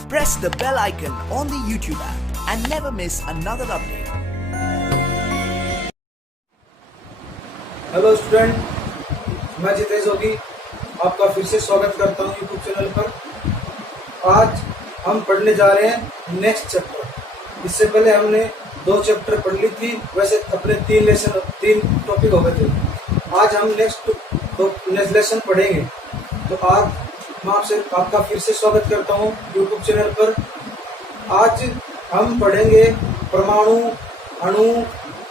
Press the bell icon on the YouTube app and never miss another update. Hello student, मैं जितेश जोगी आपका फिर से स्वागत करता हूं यूट्यूब चैनल पर। आज हम पढ़ने जा रहे हैं नेक्स्ट चैप्टर। इससे पहले हमने 2 चैप्टर पढ़ ली थी, वैसे अपने 3 टॉपिक हो गए थे। आज हम नेक्स्ट लेसन पढ़ेंगे। तो आज मैं आपका फिर से स्वागत करता हूं यूट्यूब चैनल पर। आज हम पढ़ेंगे परमाणु, अणु,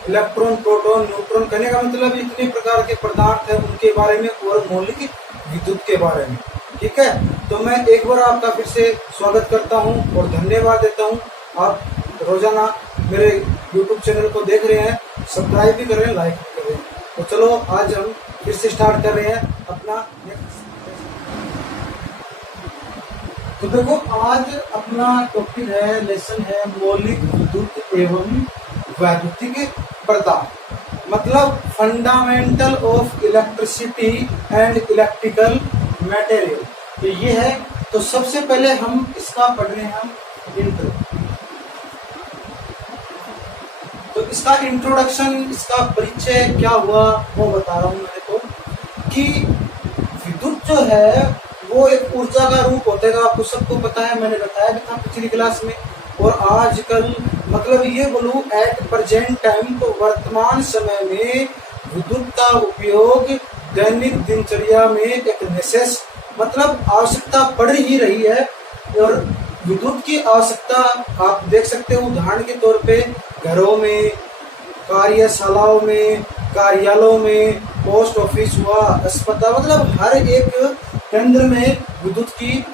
इलेक्ट्रॉन, प्रोटॉन, न्यूट्रॉन। कहने का मतलब इतने प्रकार के पदार्थ हैं उनके बारे में और मौलिक विद्युत के बारे में। ठीक है, तो मैं एक बार आपका फिर से स्वागत करता हूं और धन्यवाद देता हूं। आप रोजाना मेरे YouTube चैनल को देख रहे हैं, सब्सक्राइब भी कर रहे हैं, लाइक भी कर रहे हैं। तो चलो आज हम फिर से स्टार्ट कर रहे हैं अपना नेक्स्ट। तो देखो, आज अपना टॉपिक है, लेसन है मौलिक विद्युत एवं वैद्युतिक पदार्थ, मतलब fundamental of electricity and electrical material. तो ये है। तो सबसे पहले हम इसका पढ़ रहे हैं, हम इंट्रो। तो इसका इंट्रोडक्शन, इसका परिचय क्या हुआ वो बता रहा हूं मैं तो, कि विद्युत जो है वो एक ऊर्जा का रूप होता है। आपको सबको पता है, मैंने बताया भी था पिछली क्लास में। और आजकल, मतलब ये बोलूं एट प्रेजेंट टाइम, तो वर्तमान समय में विद्युत का उपयोग दैनिक दिनचर्या में एक नेसेस, मतलब आवश्यकता पड़ ही रही है। और विद्युत की आवश्यकता आप देख सकते हो उदाहरण के तौर पे घरों में, कार्यशालाओं में, कार्यालयों में, पोस्ट ऑफिस हुआ, अस्पताल, मतलब हर एक केंद्र में विद्युत की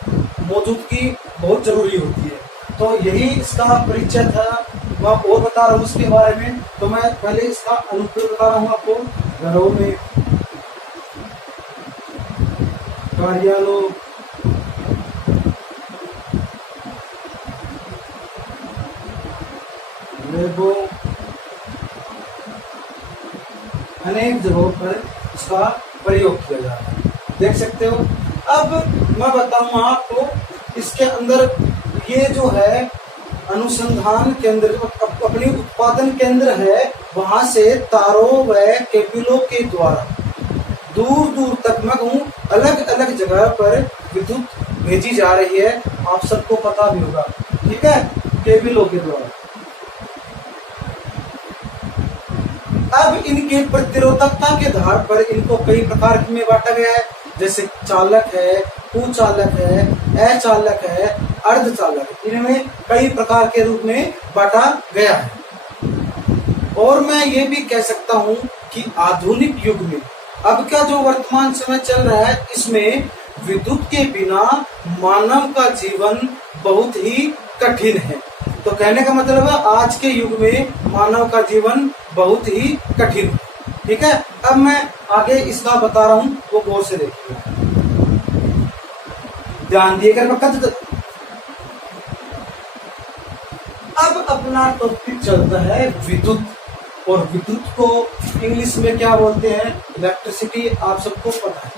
मौजूदगी बहुत जरूरी होती है। तो यही इसका परिचय था। मैं और बता रहा हूँ इसके बारे में। तो मैं पहले इसका अनुप्रयोग बता रहा हूँ आपको। घरों में, कार्यालयों, लैबों, अनेक जगहों पर इसका प्रयोग किया जाता है, देख सकते हो। अब मैं बताऊंगा आपको, इसके अंदर ये जो है अनुसंधान केंद्र, अपनी उत्पादन केंद्र है, वहां से तारों व केबलों के द्वारा दूर दूर तक, मैं कहूँ अलग अलग जगह पर विद्युत भेजी जा रही है। आप सबको पता भी होगा, ठीक है, केबलों के द्वारा। अब इनके प्रतिरोधकता के आधार पर इनको कई प्रकार में बांटा गया है, जैसे चालक है, कुचालक है, अचालक है, अर्धचालक। इनमें कई प्रकार के रूप में बांटा गया है। और मैं ये भी कह सकता हूं कि आधुनिक युग में, अब का जो वर्तमान समय चल रहा है, इसमें विद्युत के बिना मानव का जीवन बहुत ही कठिन है। तो कहने का मतलब है आज के युग में मानव का जीवन बहुत ही कठिन है। ठीक है, अब मैं आगे इसका बता रहा हूं, वो गौर से देखिए, ध्यान दिएगा पक्का। अब अपना टॉपिक चलता है विद्युत। और विद्युत को इंग्लिश में क्या बोलते हैं? इलेक्ट्रिसिटी। आप सबको पता है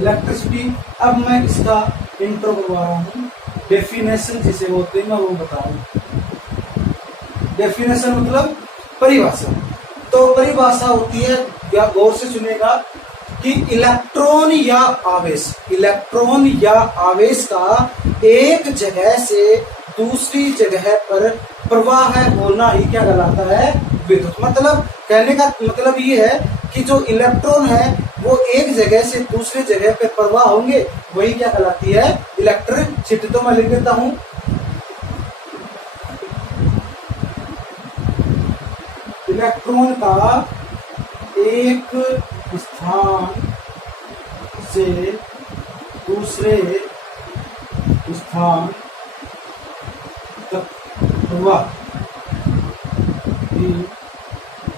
इलेक्ट्रिसिटी। अब मैं इसका इंट्रो करवा रहा हूँ, डेफिनेशन जिसे बोलते हैं, मैं वो बता रहा हूँ। डेफिनेशन मतलब परिभाषा। तो परिभाषा होती है, या गौर से सुनेगा, कि इलेक्ट्रॉन या आवेश का एक जगह से दूसरी जगह पर प्रवाह होना ही क्या कहलाता है? विद्युत। मतलब कहने का मतलब ये है कि जो इलेक्ट्रॉन है वो एक जगह से दूसरी जगह पे प्रवाह होंगे, वही क्या कहलाती है? इलेक्ट्रिसिटी। तो मैं लिख देता हूं, इलेक्ट्रॉन का एक स्थान से दूसरे स्थान तक प्रवाह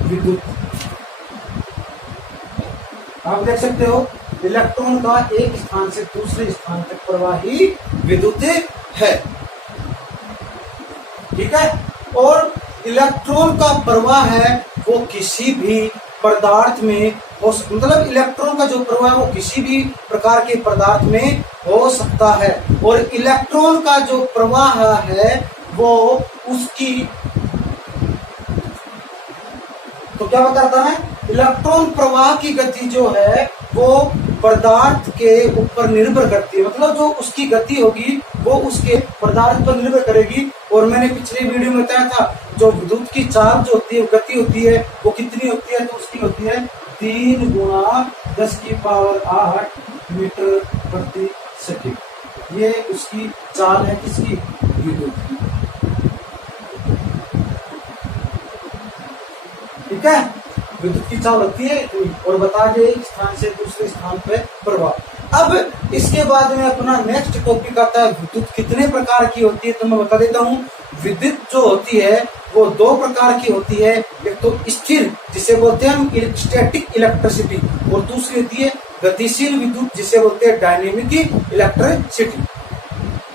विद्युत। आप देख सकते हो, इलेक्ट्रॉन का एक स्थान से दूसरे स्थान तक प्रवाह ही विद्युत है। ठीक है, और इलेक्ट्रॉन का प्रवाह है वो किसी भी पदार्थ में मतलब इलेक्ट्रॉन का जो प्रवाह वो किसी भी प्रकार के पदार्थ में हो सकता है। और इलेक्ट्रॉन का जो प्रवाह है वो उसकी, तो क्या बताता है, इलेक्ट्रॉन प्रवाह की गति जो है वो पदार्थ के ऊपर निर्भर करती है। मतलब जो उसकी गति होगी वो उसके पदार्थ पर निर्भर करेगी। और मैंने पिछले वीडियो में बताया था जो विद्युत की चाल जो होती है, गति होती है, वो कितनी होती है, तो उसकी होती है 3 × 10⁸ मीटर प्रति सेकंड। ये उसकी चाल है, किसकी, विद्युत की। ठीक है, विद्युत की चाल होती है और बता दे एक स्थान से दूसरे स्थान पे प्रवाह। अब इसके बाद में अपना नेक्स्ट टॉपिक आता है विद्युत कितने प्रकार की होती है। तो मैं बता देता हूँ, विद्युत जो होती है वो 2 प्रकार की होती है। एक तो स्थिर जिसे बोलते हैं हम स्टैटिक इलेक्ट्रिसिटी, और दूसरी होती है गतिशील विद्युत जिसे बोलते हैं डायनेमिक इलेक्ट्रिसिटी।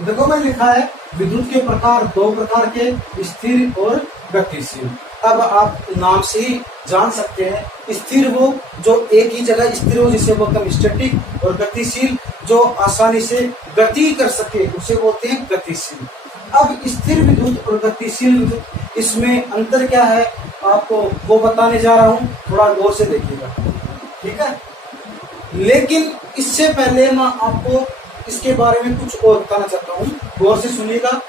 देखो मैं लिखा है विद्युत के प्रकार 2 प्रकार के, स्थिर और गतिशील। अब आप नाम से ही जान सकते हैं, स्थिर वो जो एक ही जगह स्थिर हो जिसे बोलते हैं स्टैटिक, और गतिशील जो आसानी से गति कर सके उसे बोलते हैं गतिशील। अब स्थिर विद्युत और गतिशील विद्युत इसमें अंतर क्या है आपको वो बताने जा रहा हूं, थोड़ा गौर से देखिएगा। ठीक है, लेकिन इससे पहले मैं आपको इसके बारे में कुछ और बताना चाहता हूँ, गौर से सुनिएगा।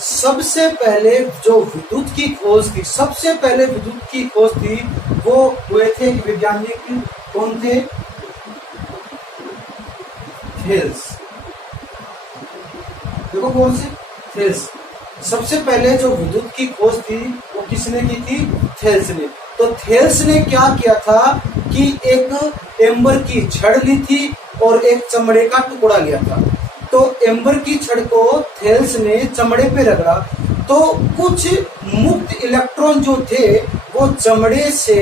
सबसे पहले जो विद्युत की खोज थी, सबसे पहले विद्युत की खोज थी वो हुए थे वैज्ञानिक, कौन थे, थेल्स। देखो गौर से, थेल्स। सबसे पहले जो विद्युत की खोज थी वो किसने की थी, थेल्स ने। तो थेल्स ने क्या किया था कि एक एम्बर की छड़ ली थी और एक चमड़े का टुकड़ा लिया था। तो एम्बर की छड़ को थेल्स ने चमड़े पे रगड़ा तो कुछ मुक्त इलेक्ट्रॉन जो थे वो चमड़े से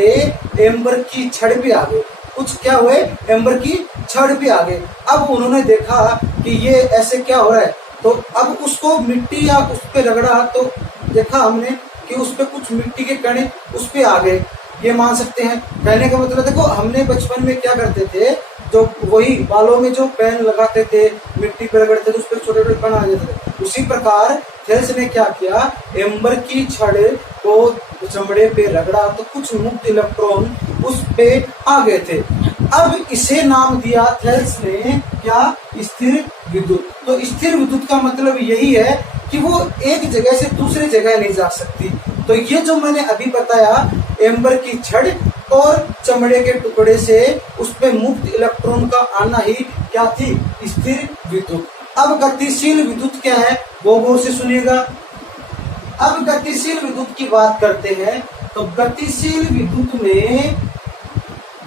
एम्बर की छड़ पे आ गए, कुछ क्या हुए, एम्बर की छड़ पे आ गए। अब उन्होंने देखा कि ये ऐसे क्या हो रहा है, तो अब उसको मिट्टी या उस पे रगड़ा तो देखा हमने कि उस पे कुछ मिट्टी के कण उस पे आ गए। ये मान सकते हैं, कहने का मतलब देखो हमने बचपन में क्या करते थे, जो वही बालों में जो पेन लगाते थे, मिट्टी पे रगड़ते थे, उस पर छोटे छोटे कण आ जाते थे। उसी प्रकार थेल्स ने क्या किया, एम्बर की छड़ को चमड़े पे रगड़ा तो कुछ मुक्त इलेक्ट्रॉन उस पे आ गए थे। अब इसे नाम दिया थेल्स ने क्या, स्थिर विद्युत। तो स्थिर विद्युत का मतलब यही है कि वो एक जगह से दूसरी जगह नहीं जा सकती। तो ये जो मैंने अभी बताया, एम्बर की छड़ और चमड़े के टुकड़े से उस पे मुक्त इलेक्ट्रॉन का आना ही क्या थी, स्थिर विद्युत। अब गतिशील विद्युत क्या है वो गौर से सुनिएगा। अब गतिशील विद्युत की बात करते हैं, तो गतिशील विद्युत में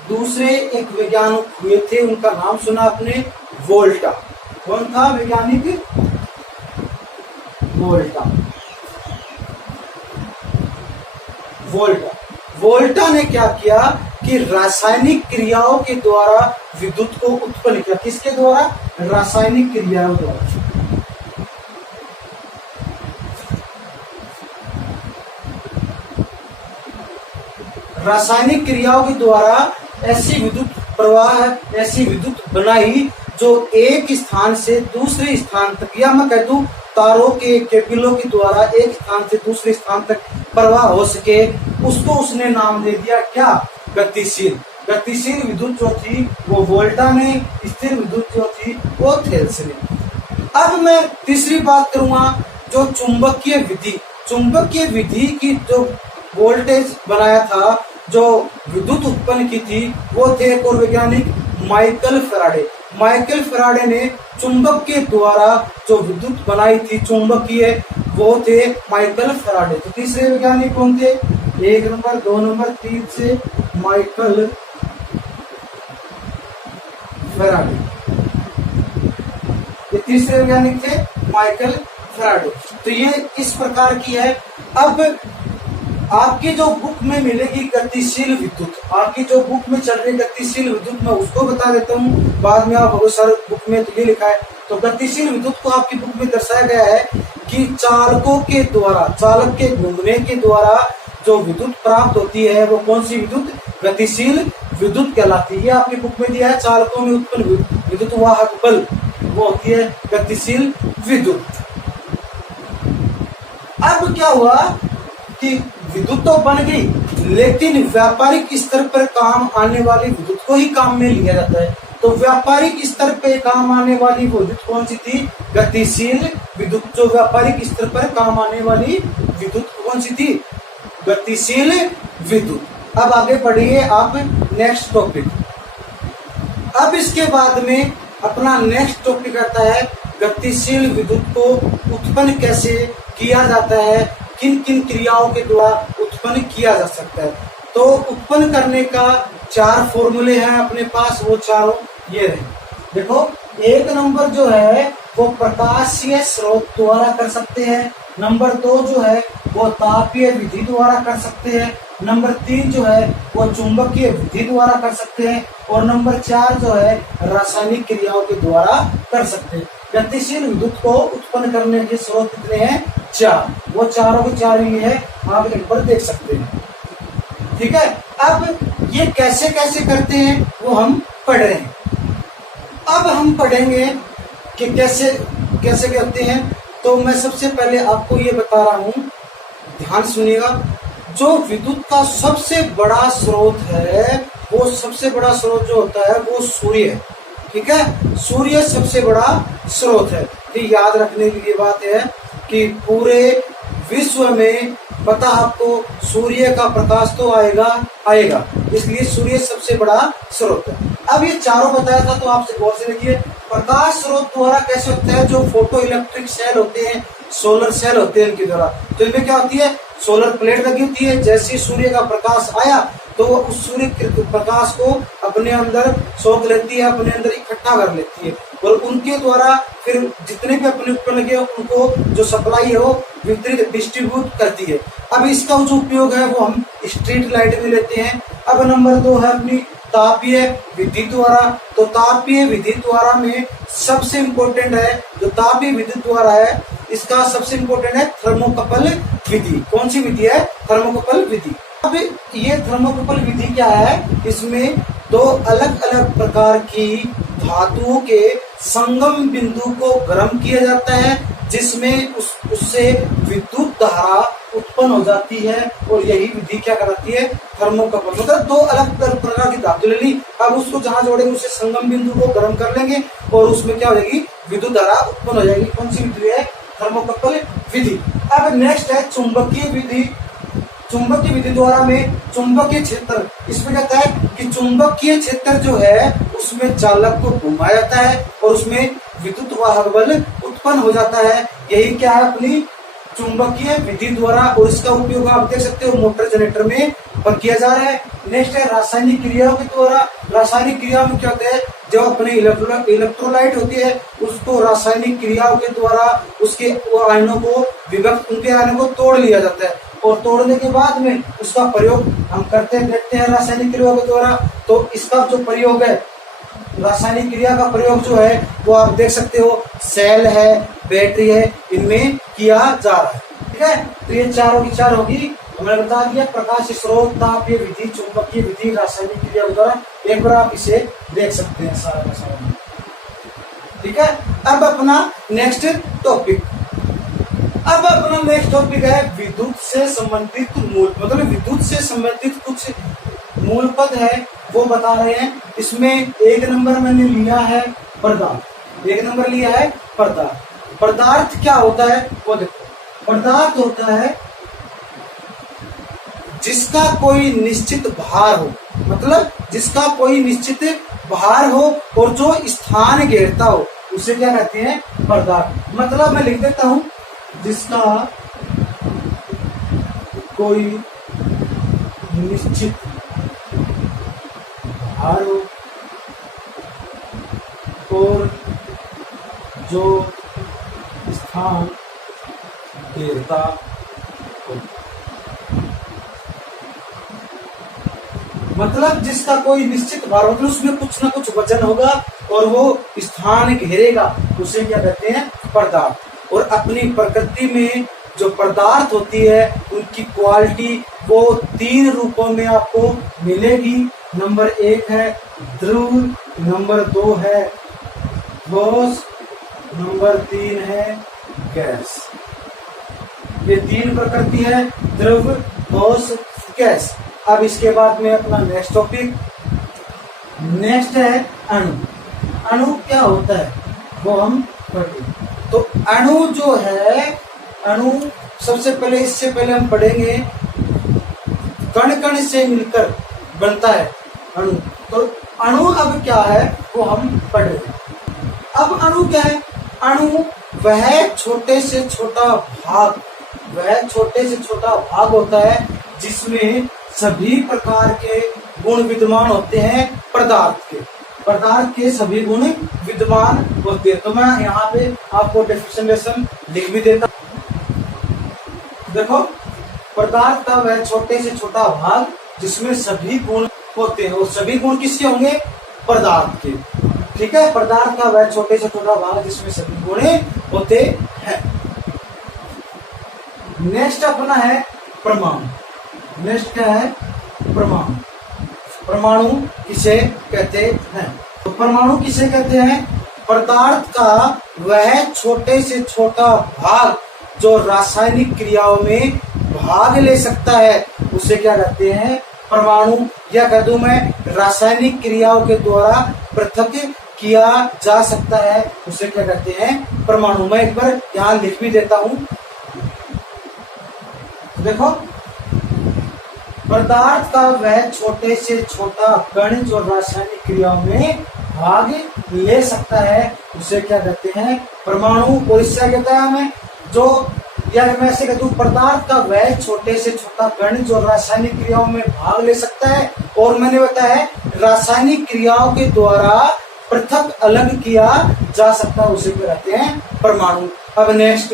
दूसरे एक वैज्ञानिक हुए थे, उनका नाम सुना आपने, वोल्टा। कौन था वैज्ञानिक, वोल्टा। वोल्टा, वोल्टा ने क्या किया कि रासायनिक क्रियाओं के द्वारा विद्युत को उत्पन्न किया। किसके द्वारा, रासायनिक क्रियाओं द्वारा। रासायनिक क्रियाओं के द्वारा ऐसी विद्युत प्रवाह, ऐसी विद्युत बनाई जो एक स्थान से दूसरे स्थान तक, या मैं कह दूं तारों के केबलों के द्वारा एक स्थान से दूसरे स्थान तक प्रवाह हो सके, उसको उसने नाम दे दिया क्या, गतिशील। गतिशील विद्युत जो थी वो वोल्टा ने, स्थिर विद्युत जो थी वो थेल्स ने। अब मैं तीसरी बात करूंगा, जो चुंबकीय विधि, चुंबकीय विधि की जो वोल्टेज बनाया था, जो विद्युत उत्पन्न की थी, वो थे एक और वैज्ञानिक, माइकल फैराडे। माइकल फैराडे ने चुंबक के द्वारा जो विद्युत बनाई थी चुंबकीय, वो थे माइकल फैराडे। तो तीसरे वैज्ञानिक कौन थे, 1 नंबर, 2 नंबर, 3 से माइकल फैराडे। ये तीसरे वैज्ञानिक थे माइकल फैराडे। तो ये इस प्रकार की है। अब आपकी जो बुक में मिलेगी गतिशील विद्युत, आपकी जो बुक में चल रही गतिशील विद्युत, मैं उसको बता देता हूँ, बाद में आप बहुत सारे बुक में तो ये लिखा है। तो गतिशील विद्युत को आपकी बुक में दर्शाया गया है कि चालकों के द्वारा, चालक के घूमने के द्वारा जो विद्युत प्राप्त होती है वो कौन सी विद्युत, गतिशील विद्युत कहलाती है। ये आपकी बुक में दिया है, चालकों में उत्पन्न विद्युत वाहक बल वो होती है गतिशील विद्युत। अब क्या हुआ कि विद्युत तो बन गई, लेकिन व्यापारिक स्तर पर काम आने वाली विद्युत को ही काम में लिया जाता है। तो व्यापारिक स्तर पे काम आने वाली विद्युत कौन सी थी? गतिशील विद्युत। जो व्यापारिक स्तर पर काम आने वाली विद्युत कौन सी थी? गतिशील विद्युत। अब आगे बढ़िए आप नेक्स्ट टॉपिक। अब इसके बाद में अपना नेक्स्ट टॉपिक आता है गतिशील विद्युत को उत्पन्न कैसे किया जाता है, किन किन क्रियाओं के द्वारा उत्पन्न किया जा सकता है। तो उत्पन्न करने का 4 फॉर्मूले हैं अपने पास, वो चारों ये रहे। देखो, एक नंबर जो है वो प्रकाशीय स्रोत द्वारा कर सकते हैं, नंबर 2 जो है वो तापीय विधि द्वारा कर सकते हैं, नंबर 3 जो है वो चुंबकीय विधि द्वारा कर सकते हैं, और नंबर 4 जो है रासायनिक क्रियाओं के द्वारा कर सकते हैं। गतिशील विद्युत को उत्पन्न करने के स्रोत कितने हैं? 4। वो चारों के चार ही है, आप इन पर देख सकते हैं। ठीक है, अब ये कैसे कैसे करते हैं वो हम पढ़ रहे हैं। अब हम पढ़ेंगे कि कैसे कैसे करते हैं। तो मैं सबसे पहले आपको ये बता रहा हूं, ध्यान सुनिएगा। जो विद्युत का सबसे बड़ा स्रोत है, वो सबसे बड़ा स्रोत जो होता है वो सूर्य है। ठीक है, सूर्य सबसे बड़ा स्रोत है। ये याद रखने की बात है कि पूरे विश्व में पता आपको सूर्य का प्रकाश तो आएगा, इसलिए सूर्य सबसे बड़ा स्रोत है। अब ये चारों बताया था, तो आपसे गौर से देखिए। प्रकाश स्रोत द्वारा कैसे होता है? जो फोटो इलेक्ट्रिक सेल होते हैं, सोलर सेल होते हैं, इनके द्वारा। तो इनमें क्या होती है? सोलर प्लेट लगी होती है। जैसे सूर्य का प्रकाश आया तो उस सूर्य प्रकाश को अपने अंदर सोख लेती है, अपने अंदर इकट्ठा कर लेती है, और उनके द्वारा फिर जितने भी अपने उपकरण लगे उनको जो सप्लाई है वो वितरित डिस्ट्रीब्यूट करती है। अब इसका जो उपयोग है वो हम स्ट्रीट लाइट में लेते हैं। अब नंबर 2 है अपनी तापीय विधि द्वारा। तो तापीय विधि द्वारा में सबसे इंपॉर्टेंट है, जो तापीय विधि द्वारा है, इसका सबसे इंपॉर्टेंट है थर्मोकपल विधि। कौन सी विधि है? थर्मोकपल विधि। अब ये थर्मोकपल विधि क्या है? इसमें 2 अलग अलग प्रकार की धातुओं के संगम बिंदु को गर्म किया जाता है, जिसमें उससे विद्युत धारा उत्पन्न हो जाती है, और यही विधि क्या कराती है? थर्मोकपल। मतलब 2 अलग अलग प्रकार की धातु ले ली, अब उसको जहां जोड़ेंगे उससे संगम बिंदु को गर्म कर लेंगे, और उसमें क्या हो जाएगी? विद्युत धारा उत्पन्न हो जाएगी। कौन सी विधि है? थर्मोकपल विधि। अब नेक्स्ट है चुंबकीय विधि। चुंबकीय विधि द्वारा में चुंबकीय क्षेत्र, इसमें कहता है कि चुंबकीय क्षेत्र जो है उसमें चालक को घुमाया जाता है और उसमें विद्युत वाहक बल उत्पन्न हो जाता है। यही क्या है? अपनी चुंबकीय विधि द्वारा, और इसका उपयोग आप देख सकते हो मोटर जनरेटर में पर किया जा रहा है। नेक्स्ट है रासायनिक क्रियाओं के द्वारा। रासायनिक क्रिया में क्या होता है? जो अपने इलेक्ट्रोलाइट होती है उसको रासायनिक क्रियाओं के द्वारा उसके आयनों को विभक्त, उनके आयनों को तोड़ लिया जाता है, और तोड़ने के बाद में उसका प्रयोग हम करते देखते हैं रासायनिक क्रियाओं के द्वारा। तो इसका जो प्रयोग है, रासायनिक क्रिया का प्रयोग जो है वो आप देख सकते हो, सेल है, बैटरी है, इनमें किया जा रहा है। ठीक है, तो ये चारों की चार होगी। हमने बता दिया प्रकाश स्रोत, तापीय विधि, चुंबकीय विधि, रासायनिक क्रिया के द्वारा। एक बार आप इसे देख सकते हैं सारा का सारा। ठीक है, अब अपना नेक्स्ट टॉपिक। अब अपना नेक्स्ट टॉपिक है विद्युत से संबंधित मूल, मतलब विद्युत से संबंधित कुछ मूल पद है वो बता रहे हैं। इसमें 1 नंबर मैंने लिया है पदार्थ। 1 नंबर लिया है पदार्थ। पदार्थ क्या होता है वो देखो। पदार्थ होता है जिसका कोई निश्चित भार हो, मतलब जिसका कोई निश्चित भार हो और जो स्थान घेरता हो, उसे क्या कहते हैं? पदार्थ। मतलब मैं लिख देता हूं, जिसका कोई निश्चित भार हो और जो स्थान घेरता हो, मतलब जिसका कोई निश्चित भार, मतलब उसमें कुछ ना कुछ वजन होगा और वो स्थान घेरेगा, उसे क्या कहते हैं? पदार्थ। और अपनी प्रकृति में जो पदार्थ होती है उनकी क्वालिटी वो 3 रूपों में आपको मिलेगी। नंबर 1 है ध्रुव, नंबर 2 है ठोस, नंबर 3 है गैस। ये 3 प्रकृति है, द्रव, ठोस, गैस। अब इसके बाद में अपना नेक्स्ट टॉपिक, नेक्स्ट है अणु। अणु क्या होता है वो हम पढ़ेंगे। तो अणु जो है, अणु सबसे पहले, इससे पहले हम पढ़ेंगे कण कण से मिलकर बनता है अणु। तो अणु अब क्या है वो हम पढ़ेंगे। अब अणु क्या है? अणु वह छोटे से छोटा भाग, वह छोटे से छोटा भाग होता है जिसमें सभी प्रकार के गुण विद्यमान होते हैं पदार्थ के। पदार्थ के सभी गुण विद्यमान होते हैं। तो मैं यहाँ पे आपको डेफिनेशन लिख भी देता हूं। देखो, पदार्थ का वह छोटे से छोटा भाग जिसमें सभी गुण होते हैं, और सभी गुण किसके होंगे? पदार्थ के। ठीक है, पदार्थ का वह छोटे से छोटा भाग जिसमें सभी गुण होते हैं। नेक्स्ट अपना है परमाणु। नेक्स्ट क्या है? परमाणु। परमाणु किसे कहते हैं? तो परमाणु किसे कहते हैं? पदार्थ का वह छोटे से छोटा भाग जो रासायनिक क्रियाओं में भाग ले सकता है, उसे क्या कहते हैं? परमाणु। या कह दूं मैं, रासायनिक क्रियाओं के द्वारा पृथक किया जा सकता है, उसे क्या कहते हैं? परमाणु। मैं एक बार यहाँ लिख भी देता हूं। देखो, पदार्थ का वह छोटे से छोटा कण जो रासायनिक क्रियाओं में भाग ले सकता है, उसे क्या कहते हैं? परमाणु। और इससे क्या कहता है हमें, जो, या मैं ऐसे कहता हूं, पदार्थ का वह छोटे से छोटा कण जो रासायनिक क्रियाओं में भाग ले सकता है, और मैंने बताया रासायनिक क्रियाओं के द्वारा पृथक अलग किया जा सकता है, उसे क्या कहते हैं? परमाणु। अब नेक्स्ट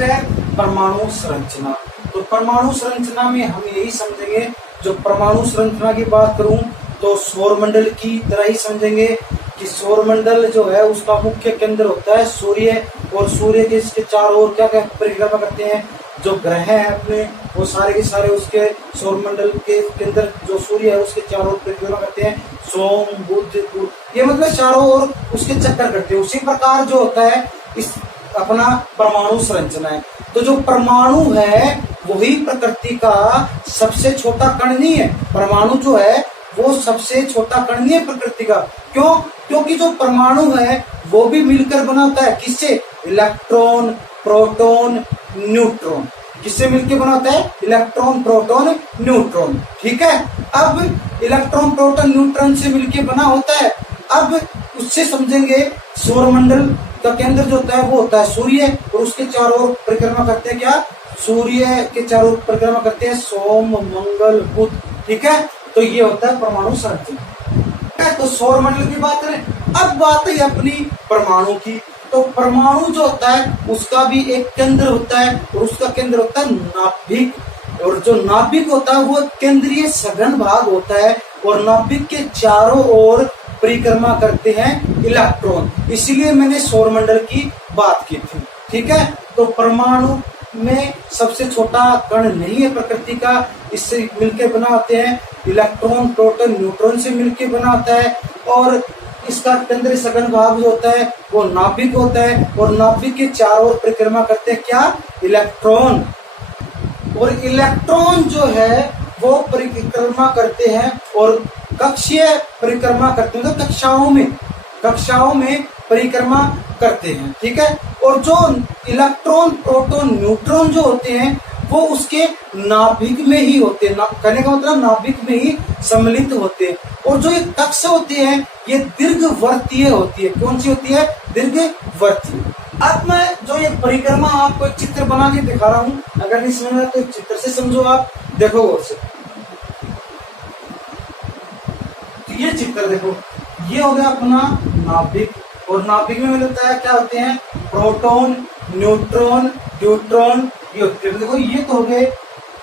है परमाणु संरचना। तो परमाणु संरचना में हम यही समझेंगे, जो परमाणु संरचना की बात करूं तो सौरमंडल की तरह ही समझेंगे कि सौरमंडल जो है उसका मुख्य केंद्र होता है सूर्य, और सूर्य के इसके चारों ओर क्या क्या परिक्रमा करते हैं, जो ग्रह हैं अपने, वो सारे के सारे उसके सौरमंडल के केंद्र जो सूर्य है उसके चारों ओर परिक्रमा करते हैं। सोम, बुध, ये मतलब चारों ओर उसके चक्कर करते हैं। उसी प्रकार जो होता है इस अपना परमाणु संरचना है। तो जो परमाणु है वही प्रकृति का सबसे छोटा कण नहीं है। परमाणु जो है वो सबसे छोटा कण नहीं है प्रकृति का। क्यों? क्योंकि जो परमाणु है वो भी मिलकर बना होता है किससे? Electron, proton, neutron. किससे मिलकर बना होता है? Electron, proton, neutron. ठीक है, अब इलेक्ट्रॉन, प्रोटॉन, न्यूट्रॉन से मिलकर बना होता है। अब उससे समझेंगे सौरमंडल का केंद्र जो होता है वो होता है सूर्य, और उसके चारों ओर परिक्रमा करते हैं क्या? सूर्य के चारों ओर परिक्रमा करते हैं सोम, मंगल, बुध। ठीक है, तो ये होता है परमाणु संरचना। तो सौरमंडल की बात करें, अब बात है अपनी परमाणु की। तो परमाणु जो होता है उसका भी एक केंद्र होता है, और उसका केंद्र होता है नाभिक। और जो नाभिक होता है वो केंद्रीय सघन भाग होता है, और नाभिक के चारों ओर परिक्रमा करते हैं इलेक्ट्रॉन। इसीलिए मैंने सौरमंडल की बात की थी। ठीक है, तो परमाणु में सबसे छोटा कण नहीं है प्रकृति का, इससे मिलकर बना होते हैं इलेक्ट्रॉन, प्रोटॉन, न्यूट्रॉन से मिलकर बना होता है। और इसका केंद्रीय सघन भाग जो होता है वो नाभिक होता है, और नाभिक के चारों ओर परिक्रमा करते हैं क्या? इलेक्ट्रॉन। और इलेक्ट्रॉन जो है वो परिक्रमा करते हैं, और कक्षीय परिक्रमा करते हैं, तो कक्षाओं में परिक्रमा करते हैं। ठीक है, और जो इलेक्ट्रॉन, प्रोटॉन, न्यूट्रॉन जो होते हैं वो उसके नाभिक में ही होते हैं। कहने का मतलब नाभिक में ही सम्मिलित होते हैं। और जो ये कक्ष होती है ये दीर्घवर्तीय होती है। कौन सी होती है? दीर्घवर्तीय। अब मैं जो ये परिक्रमा आपको एक चित्र बना के दिखा रहा हूँ, अगर नहीं समझ में तो एक चित्र से समझो। आप देखो गौर से, ये चित्र देखो, ये हो गया अपना नाभिक, और नाभिक में मिलता है क्या होते हैं? प्रोटॉन, न्यूट्रॉन, ड्यूट्रॉन, ये होते हैं। देखो, ये तो हो गए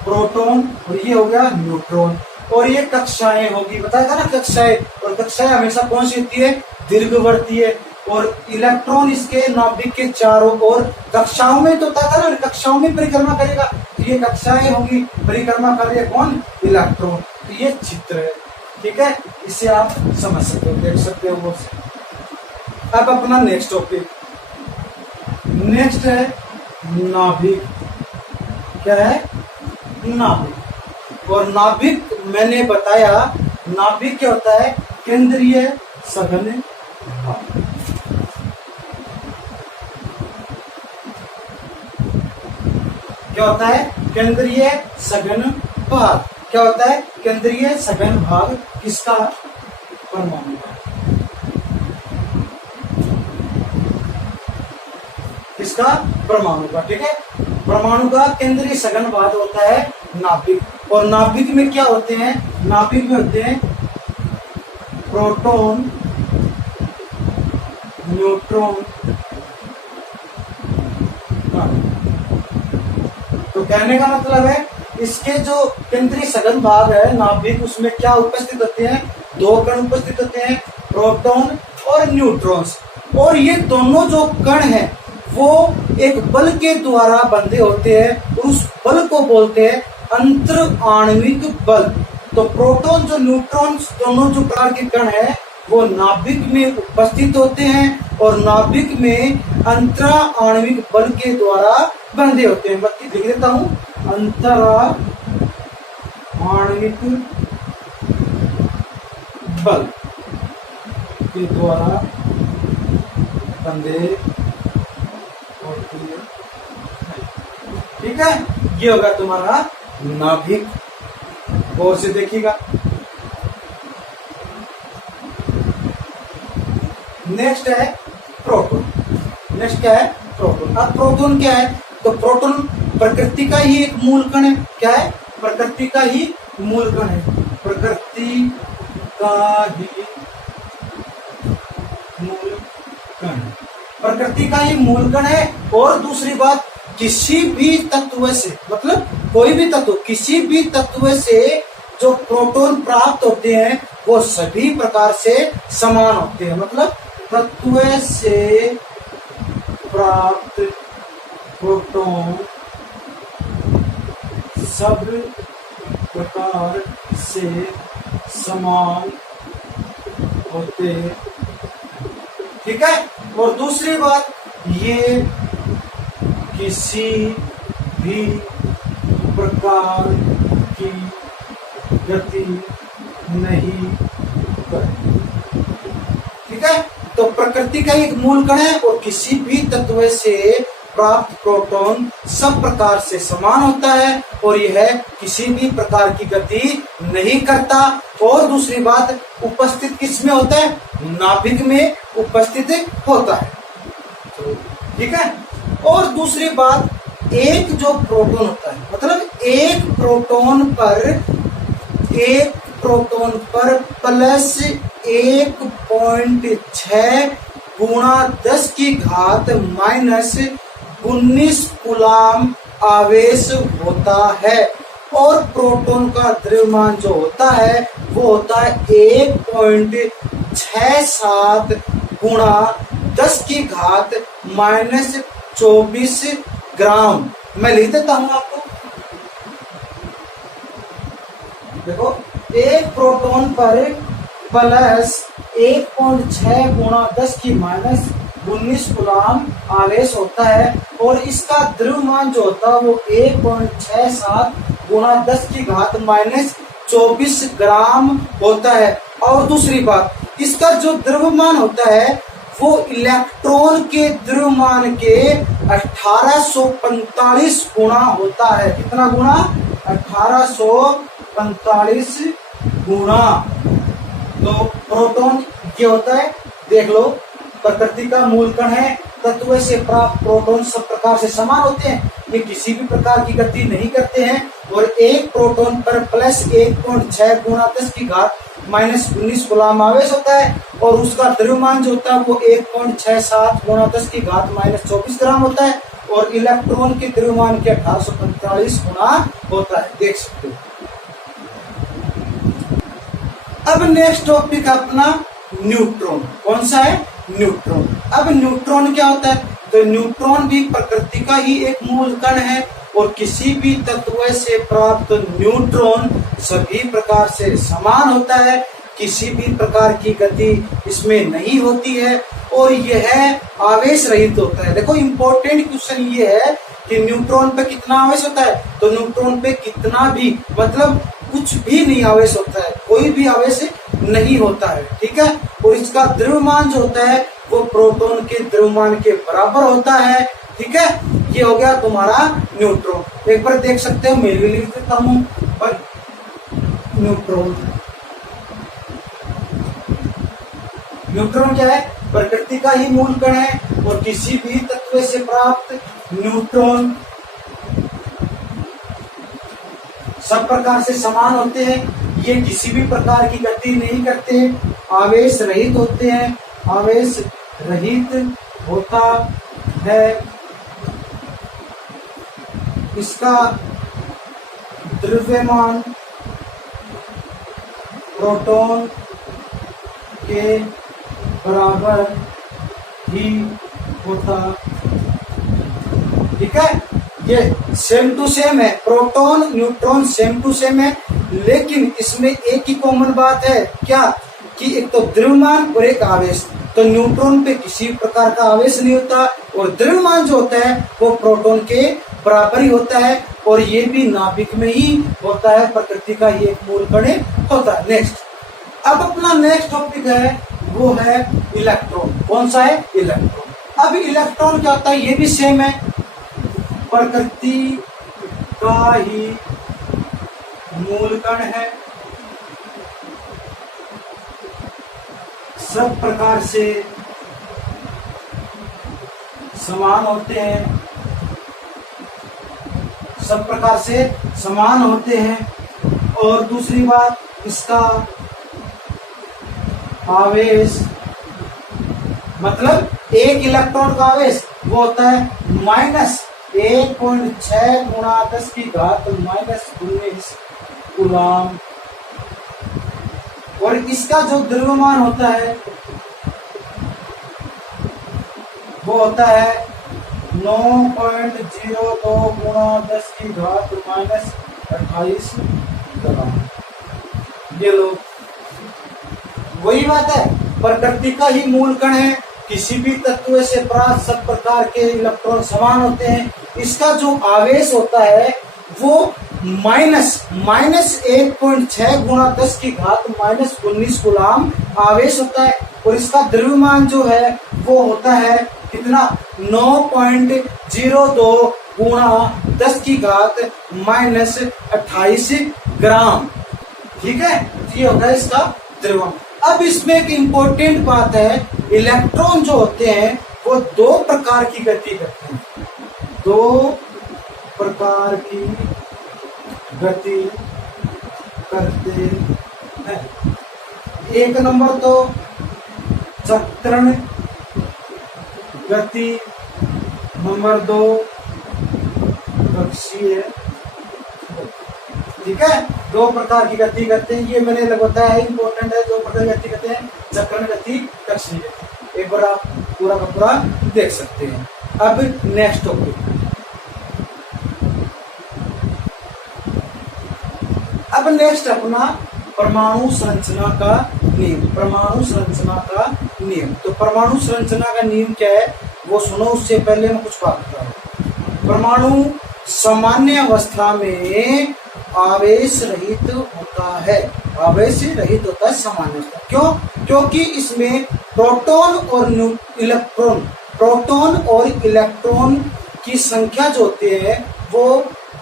प्रोटॉन और ये हो गया न्यूट्रॉन, और ये कक्षाएं होगी। बताया था ना कक्षाएं, और कक्षाएं हमेशा कौन सी होती है? दीर्घवर्तीय। और इलेक्ट्रॉन इसके नाभिक के चारों ओर कक्षाओं में तो होता था ना, कक्षाओं में परिक्रमा करेगा। ये ये कक्षाएं होंगी, परिक्रमा कर रही है कौन? इलेक्ट्रॉन। तो ये चित्र है, ठीक है, इसे आप समझ सकते हो, देख सकते हो वो। अब अपना नेक्स्ट टॉपिक, नेक्स्ट है नाभिक। क्या है? नाभिक। और नाभिक मैंने बताया, नाभिक क्या होता है? केंद्रीय सघन भाग। क्या होता है? केंद्रीय सघन भाग। क्या होता है? केंद्रीय सघन भाग किसका? परमाणु का। किसका? परमाणु का, ठीक है। परमाणु का केंद्रीय सघन भाग होता है नाभिक। और नाभिक में क्या होते हैं? नाभिक में होते हैं प्रोटॉन, न्यूट्रॉन। तो कहने का मतलब है इसके जो केंद्रीय सघन भाग है नाभिक, उसमें क्या उपस्थित होते हैं? दो कण उपस्थित होते हैं, प्रोटॉन और न्यूट्रॉन्स। और ये दोनों जो कण हैं वो एक बल के द्वारा बंधे होते हैं, उस बल को बोलते हैं अंतर आणविक बल। तो प्रोटॉन जो न्यूट्रॉन दोनों जो प्रकार के कण हैं वो नाभिक में उपस्थित होते हैं और नाभिक में अंतरा आणविक बल के द्वारा बंधे होते हैं। मैं लिख देता हूं, अंतरा आणविक बल के द्वारा बंधे होते हैं, ठीक है। ये होगा तुम्हारा नाभिक। गौर से देखिएगा। नेक्स्ट है प्रोटॉन। नेक्स्ट क्या है? प्रोटॉन। अब प्रोटॉन क्या है? तो प्रोटॉन प्रकृति का ही एक मूल कण है। क्या है? प्रकृति का ही मूल कण है। प्रकृति का ही मूल कण, प्रकृति का ही मूल कण है। और दूसरी बात, किसी भी तत्व से, मतलब कोई भी तत्व, किसी भी तत्व से जो प्रोटॉन प्राप्त होते हैं वो सभी प्रकार से समान होते हैं। मतलब तत्व से प्राप्त प्रोटॉन सब प्रकार से समान होते हैं, ठीक है। और दूसरी बात, ये किसी भी प्रकार की गति नहीं करती, ठीक है। तो प्रकृति का एक मूल कण है और किसी भी तत्व से प्राप्त प्रोटॉन सब प्रकार से समान होता है और यह किसी भी प्रकार की गति नहीं करता। और दूसरी बात, उपस्थित किस में होता है? नाभिक में उपस्थित होता है, ठीक है। और दूसरी बात, एक जो प्रोटॉन होता है, मतलब एक प्रोटॉन पर प्लस 1.6 गुणा 10 की घात माइनस 19 कूलाम आवेश होता है। और प्रोटॉन का द्रव्यमान जो होता है वो होता है 1.67 गुणा 10 की घात माइनस 24 ग्राम। मैं लिख देता हूं आपको, देखो, एक प्रोटॉन पर प्लस 1.6 गुणा 10 की माइनस 19 कूलाम आवेश होता है और इसका द्रव्यमान जो होता है वो 1.67 गुणा 10 की घात माइनस 24 ग्राम होता है। और दूसरी बात, इसका जो द्रव्यमान होता है वो इलेक्ट्रॉन के द्रव्यमान के 1845 गुणा होता है। कितना गुणा? 1845 गुणा। तो प्रोटॉन ये होता है, देख लो, प्रकृति का मूल कण है, तत्व से प्राप्त प्रोटॉन सब प्रकार से समान होते हैं, ये किसी भी प्रकार की गति नहीं करते हैं। और एक प्रोटॉन पर प्लस 1.6 गुणा 10 की घात माइनस 19 कूलाम आवेश होता है और उसका द्रव्यमान जो होता है वो 1.67 गुणा 10 की घात माइनस 24 ग्राम होता है और इलेक्ट्रॉन के द्रव्यमान के 1845 गुणा होता है, देख सकते हो। अब नेक्स्ट टॉपिक अपना न्यूट्रॉन। कौन सा है? न्यूट्रॉन। अब न्यूट्रॉन क्या होता है? तो न्यूट्रॉन भी प्रकृति का ही एक मूल कण है और किसी भी तत्व से प्राप्त न्यूट्रॉन सभी प्रकार से समान होता है, किसी भी प्रकार की गति इसमें नहीं होती है और यह आवेश रहित होता है। देखो इंपॉर्टेंट क्वेश्चन ये है कि न्यूट्रॉन पे कितना आवेश होता है, तो न्यूट्रॉन पे कितना भी मतलब कुछ भी नहीं आवेश होता है, कोई भी आवेश नहीं होता है, ठीक है। और इसका द्रव्यमान जो होता है वो प्रोटॉन के द्रव्यमान के बराबर होता है, ठीक है। ये हो गया तुम्हारा न्यूट्रॉन। एक बार देख सकते हो, मैं भी लिख देता हूं पर न्यूट्रॉन। न्यूट्रॉन क्या है, प्रकृति का ही मूल कण है और किसी भी तत्व से प्राप्त न्यूट्रॉन सब प्रकार से समान होते हैं। ये किसी भी प्रकार की गति नहीं करते, आवेश रहित होते हैं, आवेश रहित होता है। इसका द्रव्यमान प्रोटॉन के बराबर ही होता, ठीक है। ये सेम टू सेम है, proton neutron same to same है, लेकिन इसमें एक ही कॉमन बात है क्या कि एक तो द्रव्यमान और एक आवेश। तो न्यूट्रॉन पे किसी प्रकार का आवेश नहीं होता और द्रव्यमान जो होता है वो प्रोटॉन के बराबर ही होता है और ये भी नाभिक में ही होता है, प्रकृति का ही एक मूल कण होता है। नेक्स्ट, अब अपना नेक्स्ट टॉपिक है वो है इलेक्ट्रॉन। कौन सा है, इलेक्ट्रॉन। अब इलेक्ट्रॉन क्या होता है, ये भी सेम है, प्रकृति का ही मूल कण है, सब प्रकार से समान होते हैं, सब प्रकार से समान होते हैं। और दूसरी बात, इसका आवेश मतलब एक इलेक्ट्रॉन का आवेश वो होता है -1.6 गुणा 10 की घात -19 कूलम। और इसका जो द्रव्यमान होता है वो होता है 9.02 गुणा 10 की घात -28 कूलम। ये लो, वही बात है, प्रकृति का ही मूल कण है, किसी भी तत्व से प्राप्त सब प्रकार के इलेक्ट्रॉन समान होते हैं। इसका जो आवेश होता है वो -1.6 गुणा 10 की घात -19 कूलम आवेश होता है और इसका द्रव्यमान जो है वो होता है कितना, 9.02 गुणा 10 की घात -28 ग्राम, ठीक है। ये होता है इसका द्रव्यमान। अब इसमें एक इम्पोर्टेंट बात है, इलेक्ट्रॉन जो होते हैं वो दो प्रकार की गति करते हैं, दो प्रकार की गति करते हैं। एक नंबर तो चक्रण गति, नंबर 2 कक्षीय, ठीक है। दो प्रकार की गति करते हैं, ये मैंने बताया है, इंपॉर्टेंट है। दो प्रकार की गति करते हैं, चक्रण गति, कक्षीय गति। एक बार आप पूरा का पूरा देख सकते हैं। अब नेक्स्ट टॉपिक, अब नेक्स्ट अपना परमाणु संरचना का नियम। परमाणु संरचना का नियम, तो परमाणु संरचना का नियम क्या है वो सुनो, उससे पहले मैं कुछ बात बता रहा हूं। परमाणु सामान्य अवस्था में आवेश रहित होता है, आवेश रहित होता है सामान्य अवस्था। क्यों? क्योंकि इसमें प्रोटॉन और इलेक्ट्रॉन की संख्या जो होती है वो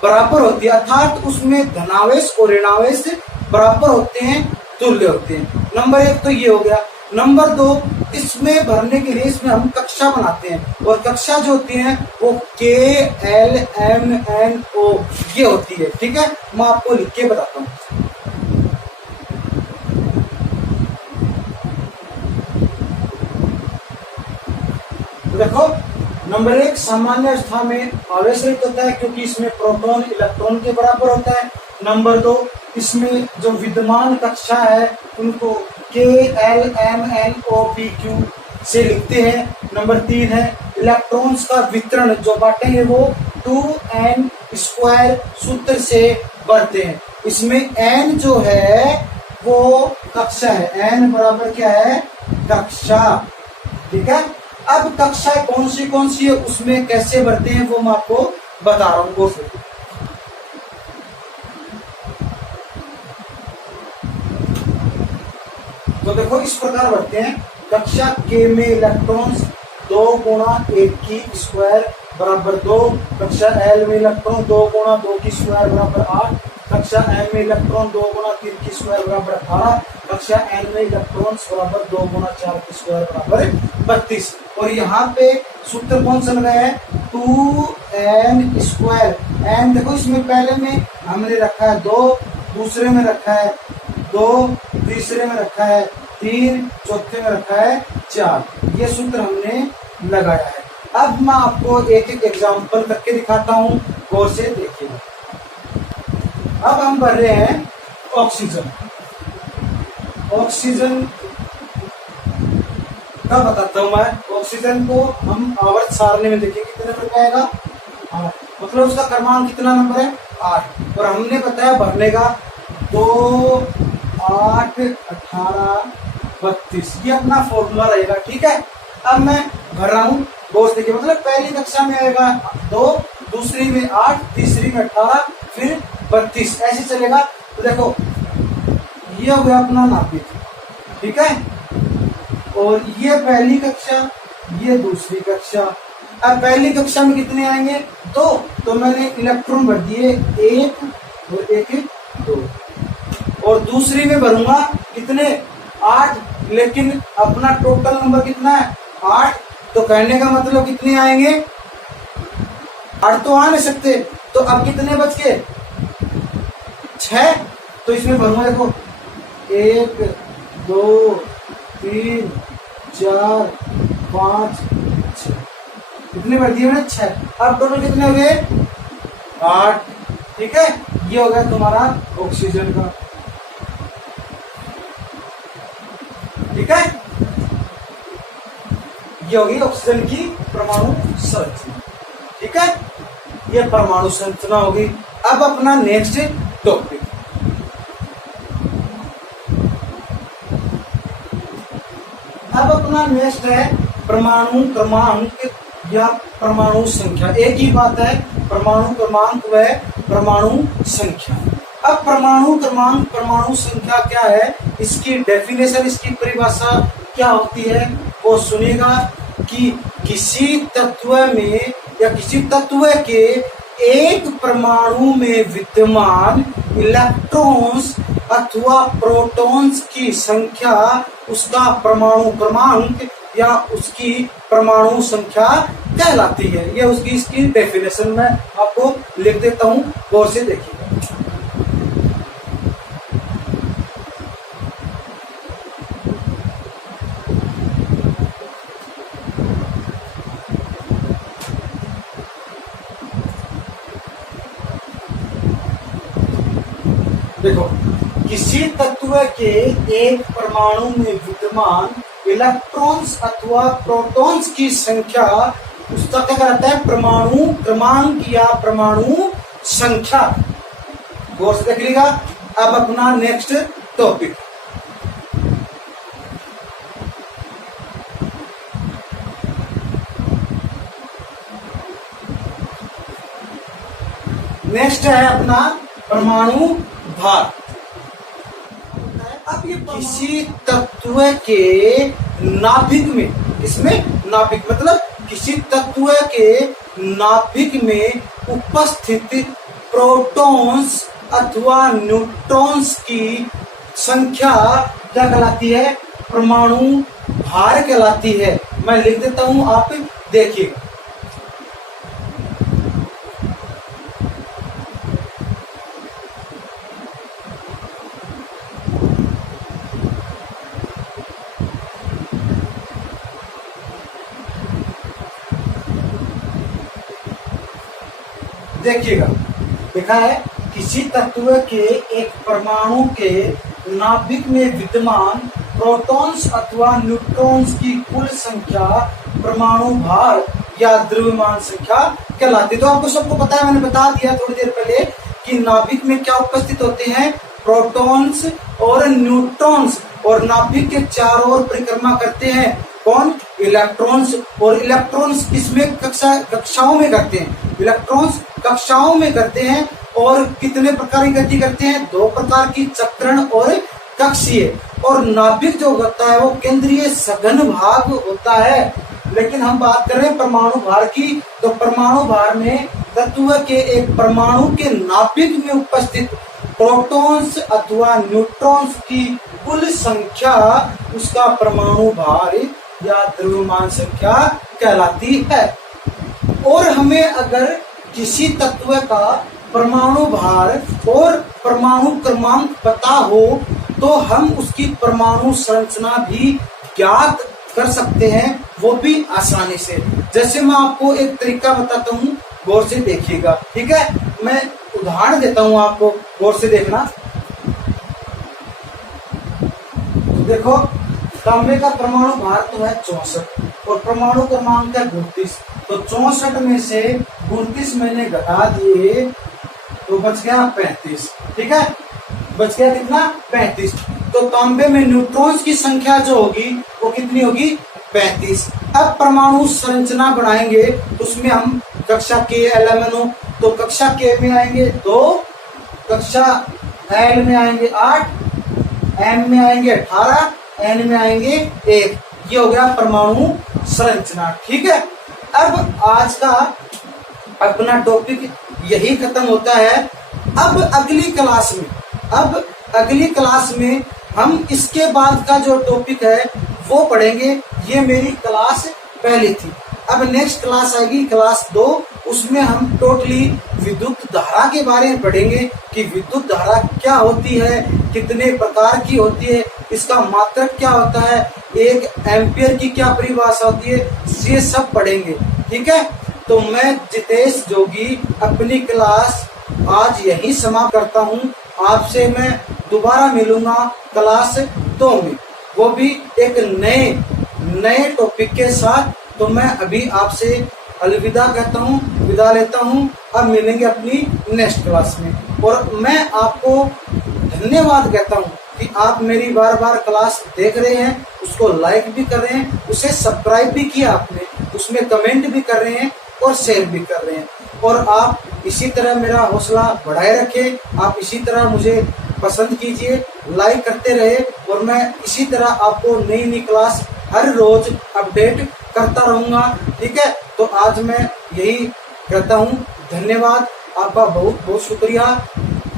बराबर होती है, अर्थात उसमें धनावेश और ऋणावेश बराबर होते हैं, तुल्य होते हैं। नंबर 1 तो ये हो गया। नंबर 2, इसमें भरने के लिए इसमें हम कक्षा बनाते हैं और कक्षा जो होती है वो KLMNO ये होती है, ठीक है। मैं आपको लिख के बताता हूँ। देखो, नंबर 1 सामान्य अवस्था में आवेश रहित होता है क्योंकि इसमें प्रोटॉन इलेक्ट्रॉन के बराबर होता है। नंबर 2, इसमें जो विद्यमान कक्षा है उनको KLMNOPQ से लिखते हैं। नंबर 3 है इलेक्ट्रॉन्स का वितरण जो बांटेंगे वो 2n स्क्वायर सूत्र से बढ़ते हैं। इसमें n जो है वो कक्षा है, n बराबर क्या है, कक्षा। ठीक है, अब कक्षा कौन सी है, उसमें कैसे बढ़ते हैं वो मैं आपको बता रहा हूं। वो तो देखो इस प्रकार बढ़ते हैं। कक्षा के में इलेक्ट्रॉन्स 2 गुणा 1 की स्क्वायर बराबर 2, कक्षा एल में इलेक्ट्रॉन 2 गुणा 2 की स्क्वायर बराबर 8, कक्षा एम में इलेक्ट्रॉन 2 गुणा 3 की स्क्वायर बराबर 18, कक्षा एन में इलेक्ट्रॉन बराबर 2 गुणा 4 की स्क्वायर बराबर 32। और यहाँ पे सूत्र कौन सा लगा है, 2n स्क्वायर। एन देखो इसमें पहले में हमने रखा है 2, दूसरे में रखा है 2, तीसरे में रखा है 3, चौथे में रखा है 4। ये सूत्र हमने लगाया है। अब मैं आपको एक एक एग्जांपल करके दिखाता हूं, गौर से देखिएगा। अब हम भर रहे हैं ऑक्सीजन। ऑक्सीजन का बताता हूं मैं। ऑक्सीजन को हम आवर्त सारणी में देखिए कितने नंबर आएगा, 8, मतलब उसका क्रमांक कितना नंबर है, 8। और हमने बताया भरने का 2, 8, 18, 32, ये अपना फॉर्मूला रहेगा। ठीक है, अब मैं भर रहा हूं, दोस्त देखिए, मतलब पहली कक्षा में आएगा 2, दूसरी में 8, तीसरी में 18, फिर 32, ऐसे चलेगा। तो देखो ये हो गया अपना नाभिक। ठीक है, और ये पहली कक्षा, ये दूसरी कक्षा। अब पहली कक्षा में कितने आएंगे, 2, तो मैंने इलेक्ट्रॉन भर दिए 1 और 1, 2। और दूसरी में भरूंगा कितने, 8, लेकिन अपना टोटल नंबर कितना है, 8। तो कहने का मतलब कितने आएंगे, 8 तो आ नहीं सकते, तो अब कितने बच के, 6। तो इसमें भरूंगा देखो 1, 2, 3, 4, 5, 6, कितने भर दिए मैंने, 6। अब टोटल कितने हो गए, 8। ठीक है, ये हो गया तुम्हारा ऑक्सीजन का। ठीक है, ये होगी ऑक्सीजन की परमाणु संरचना। ठीक है, ये परमाणु संरचना होगी। अब अपना नेक्स्ट टॉपिक, अब अपना नेक्स्ट है परमाणु क्रमांक या परमाणु संख्या। एक ही बात है, परमाणु क्रमांक व परमाणु संख्या। अब परमाणु क्रमांक परमाणु संख्या क्या है, इसकी डेफिनेशन, इसकी परिभाषा क्या होती है वो सुनेगा कि किसी तत्व में या किसी तत्व के एक परमाणु में विद्यमान इलेक्ट्रॉन्स अथवा प्रोटॉन्स की संख्या उसका परमाणु क्रमांक या उसकी परमाणु संख्या कहलाती है। ये उसकी इसकी डेफिनेशन में आपको लिख देता हूं, गौर से देखिएगा। देखो, किसी तत्व के एक परमाणु में विद्यमान इलेक्ट्रॉन्स अथवा प्रोटॉन्स की संख्या उसका क्या कहलाता है, परमाणु क्रमांक या परमाणु संख्या। गौर से देख लीजिएगा। अब अपना नेक्स्ट टॉपिक, नेक्स्ट है अपना परमाणु भार। अब ये किसी तत्व के नाभिक में, इसमें नाभिक मतलब किसी तत्व के नाभिक में उपस्थित प्रोटॉन्स अथवा न्यूट्रॉन्स की संख्या क्या कहलाती है, परमाणु भार कहलाती है। मैं लिख देता हूं, आप देखिएगा। देखिएगा, लिखा है किसी तत्व के एक परमाणु के नाभिक में विद्यमान प्रोटॉन्स अथवा न्यूट्रॉन्स की कुल संख्या परमाणु भार या द्रव्यमान संख्या कहलाती है। तो आपको सबको पता है, मैंने बता दिया थोड़ी देर पहले कि नाभिक में क्या उपस्थित होते हैं, प्रोटॉन्स और न्यूट्रॉन्स, और नाभिक के चारों ओर परिक्रमा करते हैं कौन, इलेक्ट्रॉन्स। और इलेक्ट्रॉन्स किसमें कक्षाओं में करते हैं, इलेक्ट्रॉन्स कक्षाओं में करते हैं। और कितने प्रकार की गति करते हैं, दो प्रकार की, चक्रण और कक्षीय। और नाभिक जो होता है वो केंद्रीय सघन भाग होता है। लेकिन हम बात कर रहे हैं परमाणु भार की, तो परमाणु भार में तत्व के एक परमाणु के नाभिक में उपस्थित प्रोटॉन्स अथवा न्यूट्रॉन्स की कुल संख्या उसका परमाणु भार या द्रव्यमान संख्या कहलाती है। और हमें अगर किसी तत्व का परमाणु भार और परमाणु क्रमांक पता हो तो हम उसकी परमाणु संरचना भी ज्ञात कर सकते हैं, वो भी आसानी से। जैसे मैं आपको एक तरीका बताता हूँ, गौर से देखिएगा, ठीक है। मैं उदाहरण देता हूँ आपको, गौर से देखना। तो देखो, तांबे का परमाणु भार तो है 64 और परमाणु क्रमांक है 32। तो 64 में से 32 मैंने घटा दिए तो बच गया 35, ठीक है। बच गया कितना, 35। तो तांबे में न्यूट्रॉन्स की संख्या जो होगी वो कितनी होगी, 35। अब परमाणु संरचना बनाएंगे तो उसमें हम कक्षा के एल तो कक्षा के में आएंगे 2, कक्षा एल में आएंगे 8, एम में आएंगे 18, एन में आएंगे 1। ये हो गया परमाणु संरचना, ठीक है। अब आज का अपना टॉपिक यही खत्म होता है। अब अगली क्लास में हम इसके बाद का जो टॉपिक है वो पढ़ेंगे। ये मेरी क्लास पहली थी। अब नेक्स्ट क्लास आएगी क्लास 2, उसमें हम टोटली विद्युत धारा के बारे में पढ़ेंगे कि विद्युत धारा क्या होती है, कितने प्रकार की होती है, इसका मात्रक क्या होता है, 1 एम्पियर की क्या परिभाषा होती है, ये सब पढ़ेंगे, ठीक है। तो मैं जितेश जोगी अपनी क्लास आज यही समाप्त करता हूँ। आपसे मैं दोबारा मिलूंगा क्लास 2 में, वो भी एक नए टॉपिक के साथ। तो मैं अभी आपसे अलविदा कहता हूँ, विदा लेता हूँ। अब मिलेंगे अपनी नेक्स्ट क्लास में। और मैं आपको धन्यवाद कहता हूँ कि आप मेरी बार क्लास देख रहे हैं, उसको लाइक भी कर रहे हैं, उसे सब्सक्राइब भी किया आपने, उसमें कमेंट भी कर रहे हैं और शेयर भी कर रहे हैं। और आप इसी तरह मेरा हौसला बढ़ाए रखें, आप इसी तरह मुझे पसंद कीजिए, लाइक करते रहे, और मैं इसी तरह आपको नई क्लास हर रोज अपडेट करता रहूंगा, ठीक है। तो आज मैं यही कहता हूँ, धन्यवाद, आपका बहुत बहुत शुक्रिया।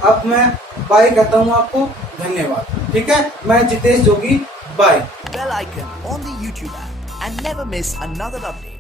अब मैं बाय कहता हूँ आपको, धन्यवाद, ठीक है। मैं जितेश जोगी, bye. Bell icon on the YouTube app and never miss another update.